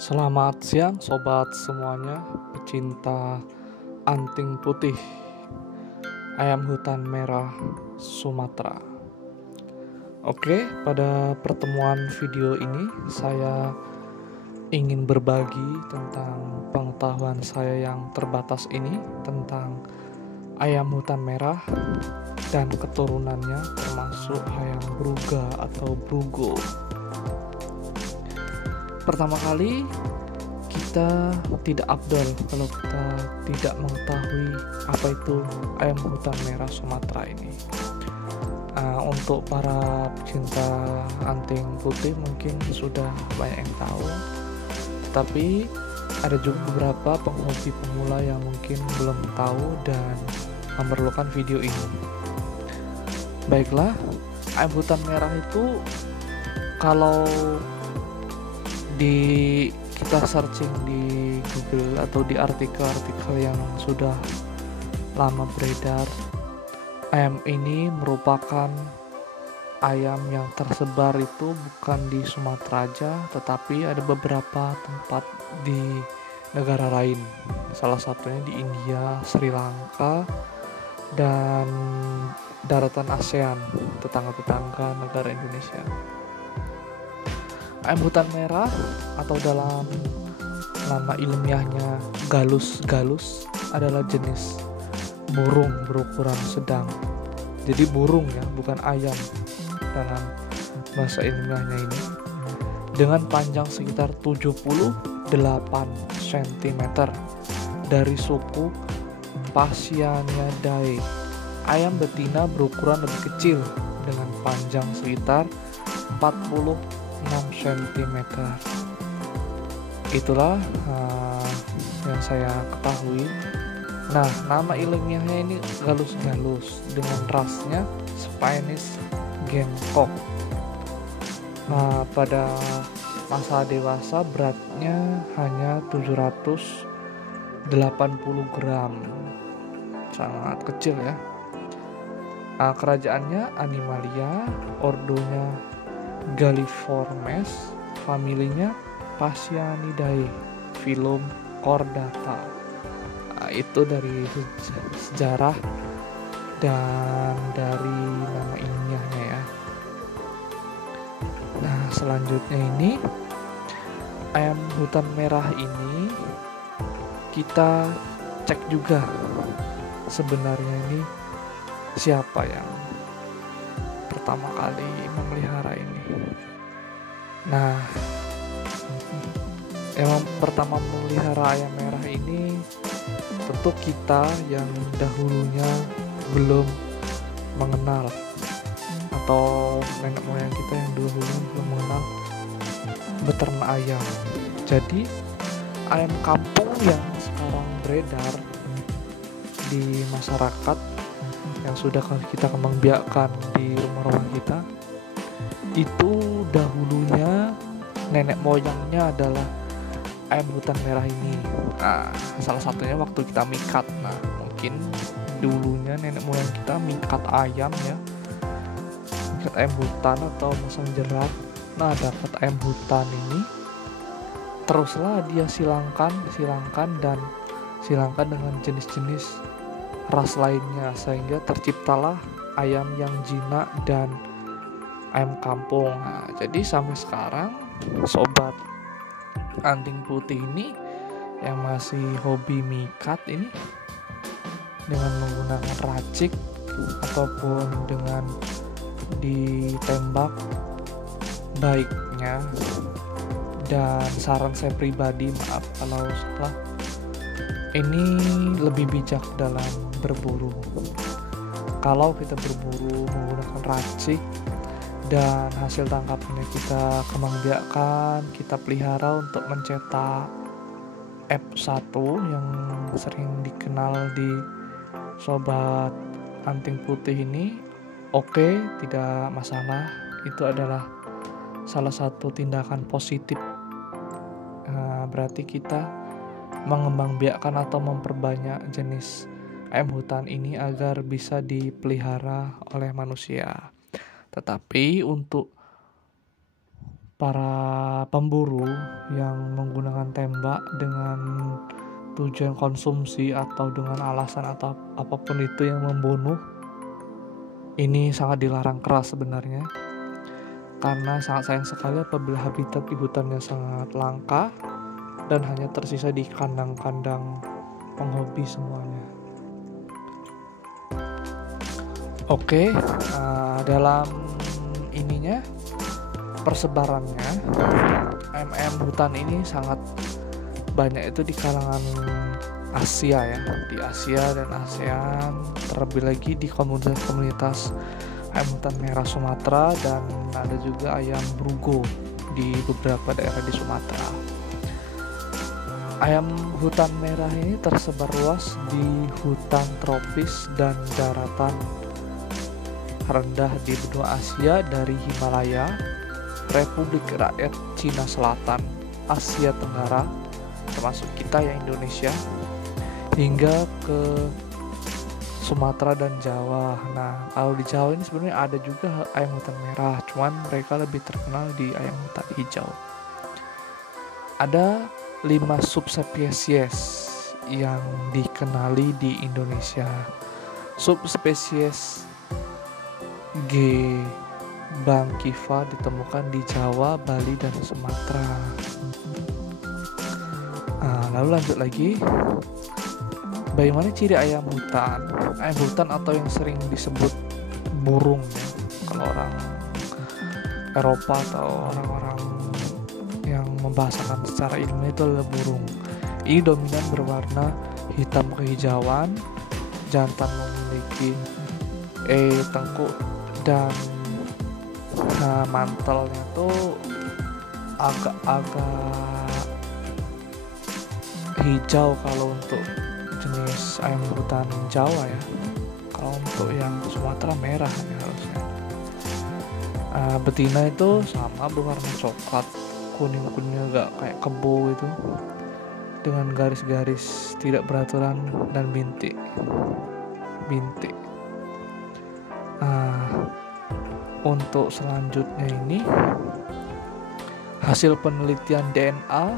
Selamat siang sobat semuanya, pecinta anting putih, ayam hutan merah Sumatera. Oke, pada pertemuan video ini saya ingin berbagi tentang pengetahuan saya yang terbatas ini tentang ayam hutan merah dan keturunannya, termasuk ayam bruga atau brugo. Pertama kali, kita tidak afdol kalau kita tidak mengetahui apa itu ayam hutan merah Sumatera ini. Untuk para pecinta anting putih mungkin sudah banyak yang tahu, tetapi ada juga beberapa penghobi pemula yang mungkin belum tahu dan memerlukan video ini. Baiklah, ayam hutan merah itu kalau kita searching di Google atau di artikel-artikel yang sudah lama beredar, ayam ini merupakan ayam yang tersebar itu bukan di Sumatera aja, tetapi ada beberapa tempat di negara lain. Salah satunya di India, Sri Lanka, dan daratan ASEAN, tetangga-tetangga negara Indonesia. Ayam hutan merah atau dalam nama ilmiahnya Gallus adalah jenis burung berukuran sedang. Jadi burung ya, bukan ayam dalam bahasa ilmiahnya ini. Dengan panjang sekitar 78 cm dari suku Phasianidae. Ayam betina berukuran lebih kecil dengan panjang sekitar 46 cm. Itulah yang saya ketahui. Nah, nama ilmiahnya ini Gallus dengan rasnya Spanish Gamecock. Nah, pada masa dewasa beratnya hanya 780 gram, sangat kecil ya. Kerajaannya Animalia, ordonya Galliformes, familinya Phasianidae, filum Chordata. Itu dari sejarah dan dari nama ilmiahnya ya. Nah, selanjutnya ini ayam hutan merah ini kita cek juga sebenarnya ini siapa yang pertama kali memelihara ini. Nah, yang pertama memelihara ayam merah ini tentu kita yang dahulunya belum mengenal, atau nenek moyang kita yang dahulu belum mengenal beternak ayam. Jadi ayam kampung yang sekarang beredar di masyarakat yang sudah kita kembangbiakkan di rumah-rumah kita, itu dahulunya nenek moyangnya adalah ayam hutan merah ini. Nah, salah satunya waktu kita mikat. Nah, mungkin dulunya nenek moyang kita mikat ayam ya, mikat ayam hutan atau masang jerat. Nah, dapat ayam hutan ini, teruslah dia silangkan dengan jenis-jenis ras lainnya, sehingga terciptalah ayam yang jinak dan ayam kampung. Nah, jadi sampai sekarang sobat anting putih ini yang masih hobi mikat ini dengan menggunakan racik ataupun dengan ditembak, baiknya, dan saran saya pribadi, maaf kalau salah, ini lebih bijak dalam berburu. Kalau kita berburu menggunakan racik dan hasil tangkapannya kita kembangbiakkan, kita pelihara untuk mencetak F1 yang sering dikenal di sobat anting putih ini, oke, tidak masalah. Itu adalah salah satu tindakan positif. Berarti kita mengembangbiakkan atau memperbanyak jenis ayam hutan ini agar bisa dipelihara oleh manusia. Tetapi untuk para pemburu yang menggunakan tembak dengan tujuan konsumsi atau dengan alasan atau apapun itu yang membunuh, ini sangat dilarang keras sebenarnya, karena sangat sayang sekali apabila habitat di hutannya sangat langka dan hanya tersisa di kandang-kandang penghobi semuanya. Oke, dalam ininya persebarannya, hutan ini sangat banyak itu di kalangan Asia ya, di Asia dan ASEAN, terlebih lagi di komunitas ayam hutan merah Sumatera, dan ada juga ayam brugo di beberapa daerah di Sumatera. Ayam hutan merah ini tersebar luas di hutan tropis dan daratan rendah di benua Asia, dari Himalaya, Republik Rakyat Cina Selatan, Asia Tenggara, termasuk kita ya Indonesia, hingga ke Sumatera dan Jawa. Nah, kalau di Jawa ini sebenarnya ada juga ayam hutan merah, cuman mereka lebih terkenal di ayam hutan hijau. Ada 5 subspesies yang dikenali di Indonesia. Subspesies G. bangkiva ditemukan di Jawa, Bali, dan Sumatera. Lalu lanjut lagi, bagaimana ciri ayam hutan? Ayam hutan atau yang sering disebut burung ya, kalau orang Eropa atau orang-orang yang membahasakan secara ilmiah itu adalah burung. Ini dominan berwarna hitam kehijauan, jantan memiliki tengkuk, dan mantelnya tuh agak-agak hijau kalau untuk jenis ayam hutan Jawa ya. Kalau untuk yang Sumatera merah ya harusnya. Betina itu sama berwarna coklat, kuning-kuning agak kayak kebo itu, dengan garis-garis tidak beraturan dan bintik. Untuk selanjutnya ini, hasil penelitian DNA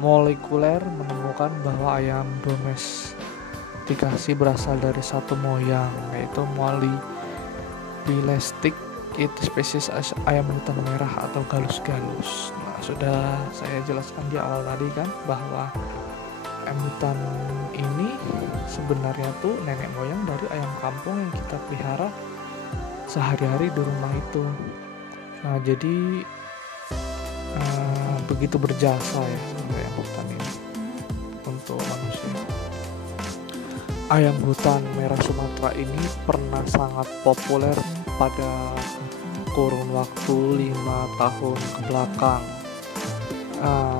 molekuler menemukan bahwa ayam domestikasi berasal dari satu moyang, yaitu Mollifilistic, itu spesies ayam hutan merah atau galus-galus. Nah, sudah saya jelaskan di awal tadi kan, bahwa ayam hutan ini sebenarnya tuh nenek moyang dari ayam kampung yang kita pelihara sehari-hari di rumah itu. Nah, jadi begitu berjasa ya ayam hutan ini untuk manusia. Ayam hutan merah Sumatera ini pernah sangat populer pada kurun waktu 5 tahun ke belakang.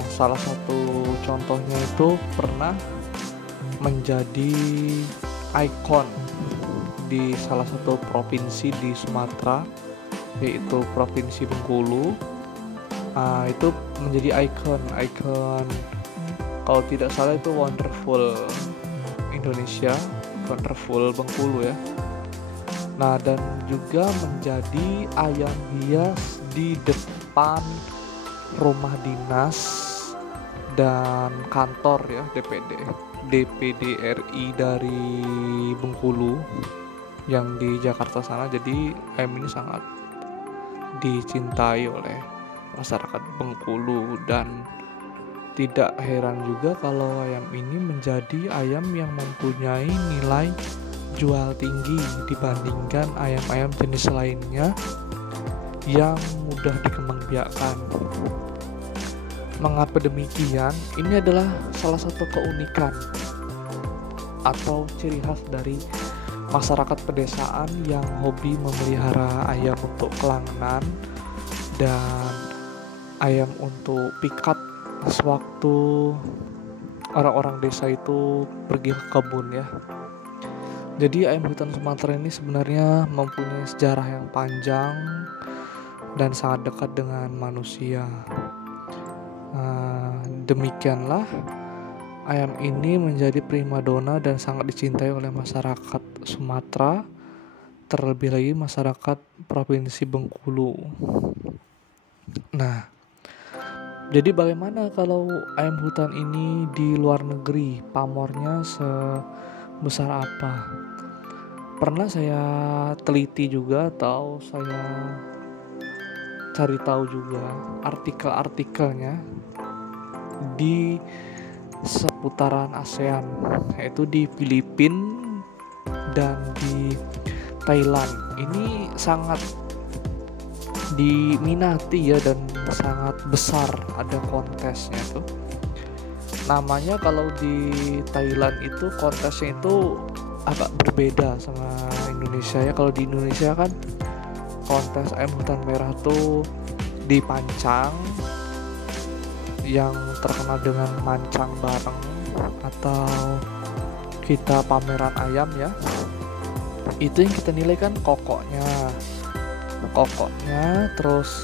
Salah satu contohnya itu pernah menjadi ikon di salah satu provinsi di Sumatera, yaitu Provinsi Bengkulu. Itu menjadi ikon kalau tidak salah itu Wonderful Indonesia, Wonderful Bengkulu ya. Nah, dan juga menjadi ayam hias di depan rumah dinas dan kantor ya DPD RI dari Bengkulu yang di Jakarta sana. Jadi ayam ini sangat dicintai oleh masyarakat Bengkulu, dan tidak heran juga kalau ayam ini menjadi ayam yang mempunyai nilai jual tinggi dibandingkan ayam-ayam jenis lainnya yang mudah dikembangbiakkan. Mengapa demikian? Ini adalah salah satu keunikan atau ciri khas dari masyarakat pedesaan yang hobi memelihara ayam untuk kelangenan dan ayam untuk pikat sewaktu orang-orang desa itu pergi ke kebun ya. Jadi ayam hutan Sumatera ini sebenarnya mempunyai sejarah yang panjang dan sangat dekat dengan manusia. Demikianlah ayam ini menjadi primadona dan sangat dicintai oleh masyarakat Sumatera, terlebih lagi masyarakat Provinsi Bengkulu. Nah, jadi bagaimana kalau ayam hutan ini di luar negeri, pamornya sebesar apa? Pernah saya teliti juga atau saya cari tahu juga artikel-artikelnya di seputaran ASEAN, yaitu di Filipina dan di Thailand. Ini sangat diminati ya, dan sangat besar ada kontesnya tuh. Namanya kalau di Thailand itu kontesnya itu agak berbeda sama Indonesia ya. Kalau di Indonesia kan kontes ayam hutan merah tuh dipancang, yang terkenal dengan mancang bareng atau kita pameran ayam ya. Itu yang kita nilai kan kokoknya, terus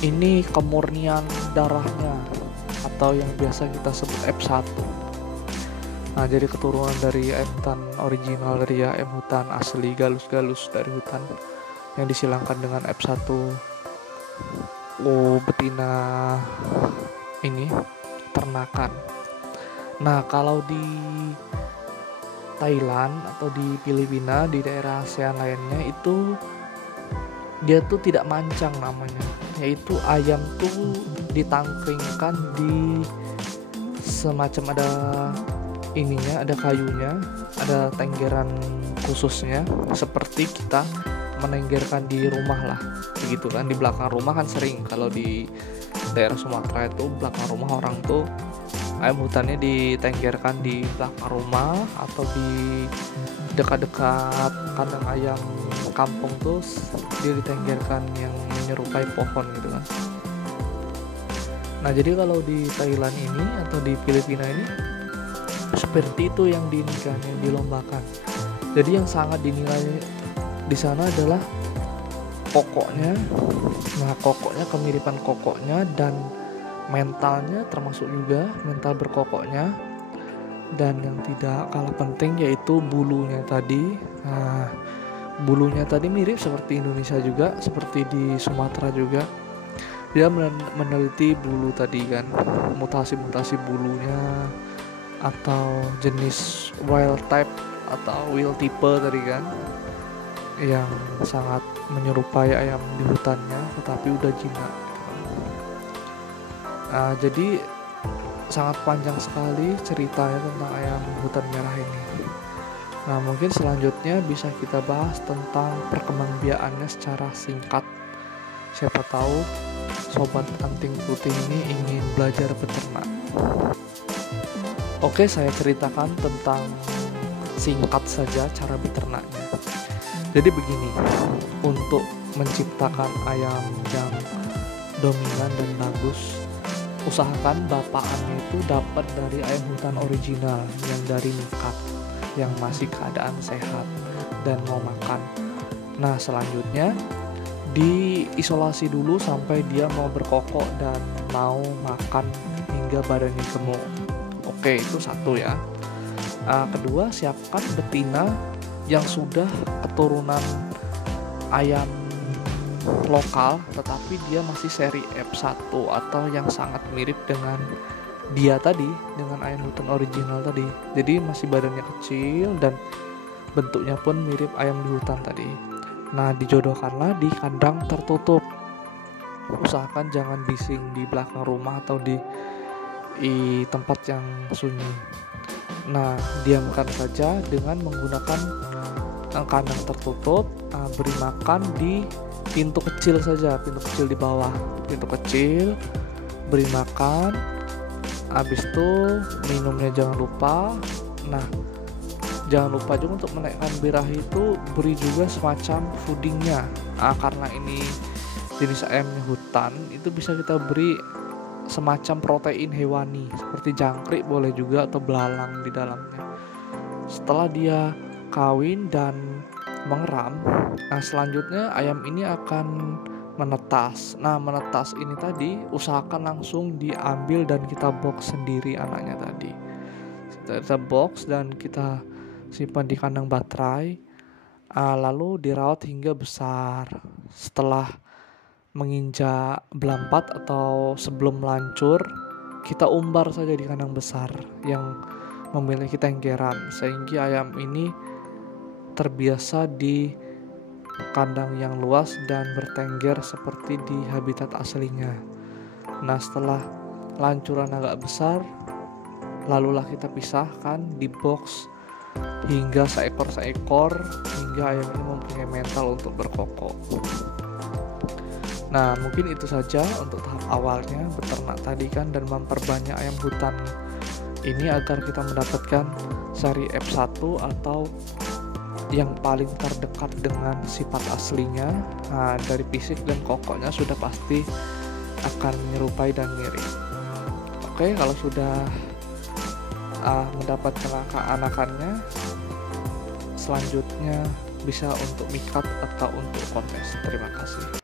ini kemurnian darahnya atau yang biasa kita sebut F1. Nah, jadi keturunan dari ayam hutan original, dari ayam hutan asli galus-galus dari hutan yang disilangkan dengan F1 betina ini ternakan. Nah, kalau di Thailand atau di Filipina, di daerah ASEAN lainnya itu dia tuh tidak mancang namanya, yaitu ayam tuh ditangkringkan di semacam ada ininya, ada kayunya, ada tenggeran khususnya seperti kita menenggerkan di rumah lah, begitu kan. Di belakang rumah kan sering kalau di daerah Sumatera itu belakang rumah orang tuh ayam hutannya ditenggerkan di belakang rumah atau di dekat-dekat kandang ayam kampung tuh dia ditenggerkan yang menyerupai pohon gitu kan. Nah, jadi kalau di Thailand ini atau di Filipina ini seperti itu yang diinginkan, yang dilombakan. Jadi yang sangat dinilai di sana adalah kokoknya. Nah, kokoknya, kemiripan kokoknya dan mentalnya, termasuk juga mental berkokoknya. Dan yang tidak kalah penting yaitu bulunya tadi. Nah, bulunya tadi mirip seperti Indonesia juga, seperti di Sumatera juga. Dia meneliti bulu tadi kan, mutasi-mutasi bulunya atau jenis wild type atau wild type tadi kan, yang sangat menyerupai ayam di hutannya tetapi udah jinak. Nah, jadi sangat panjang sekali ceritanya tentang ayam hutan merah ini. Nah, mungkin selanjutnya bisa kita bahas tentang perkembangbiakannya secara singkat. Siapa tahu sobat anting putih ini ingin belajar beternak. Oke, saya ceritakan tentang singkat saja cara beternaknya. Jadi begini, untuk menciptakan ayam yang dominan dan bagus, usahakan bapakannya itu dapat dari ayam hutan original yang dari nikat, yang masih keadaan sehat dan mau makan. Nah, selanjutnya diisolasi dulu sampai dia mau berkokok dan mau makan hingga badannya gemuk. Oke, itu satu ya. Kedua, siapkan betina yang sudah keturunan ayam lokal tetapi dia masih seri F1 atau yang sangat mirip dengan dia tadi, dengan ayam hutan original tadi. Jadi masih badannya kecil dan bentuknya pun mirip ayam di hutan tadi. Nah, dijodohkanlah di kandang tertutup. Usahakan jangan bising di belakang rumah atau di tempat yang sunyi. Nah, diamkan saja dengan menggunakan kandang tertutup. Beri makan di pintu kecil saja, pintu kecil di bawah, pintu kecil, beri makan. Habis itu minumnya jangan lupa. Nah, jangan lupa juga untuk menaikkan birahi itu beri juga semacam foodingnya. Karena ini jenis ayamnya hutan, itu bisa kita beri semacam protein hewani seperti jangkrik boleh juga atau belalang di dalamnya. Setelah dia kawin dan mengeram, nah selanjutnya ayam ini akan menetas. Nah, menetas ini tadi usahakan langsung diambil dan kita box sendiri anaknya tadi. Kita box dan kita simpan di kandang baterai, lalu dirawat hingga besar. Setelah menginjak belampat atau sebelum melancur, kita umbar saja di kandang besar yang memiliki tenggeran, sehingga ayam ini terbiasa di kandang yang luas dan bertengger seperti di habitat aslinya. Nah, setelah lancuran agak besar, lalulah kita pisahkan di box hingga seekor hingga ayam ini mempunyai mental untuk berkokok. Nah, mungkin itu saja untuk tahap awalnya beternak tadi kan, dan memperbanyak ayam hutan ini agar kita mendapatkan seri F1 atau yang paling terdekat dengan sifat aslinya. Nah, dari fisik dan kokoknya sudah pasti akan menyerupai dan mirip. Oke, kalau sudah mendapatkan anakannya, selanjutnya bisa untuk mikat atau untuk kontes. Terima kasih.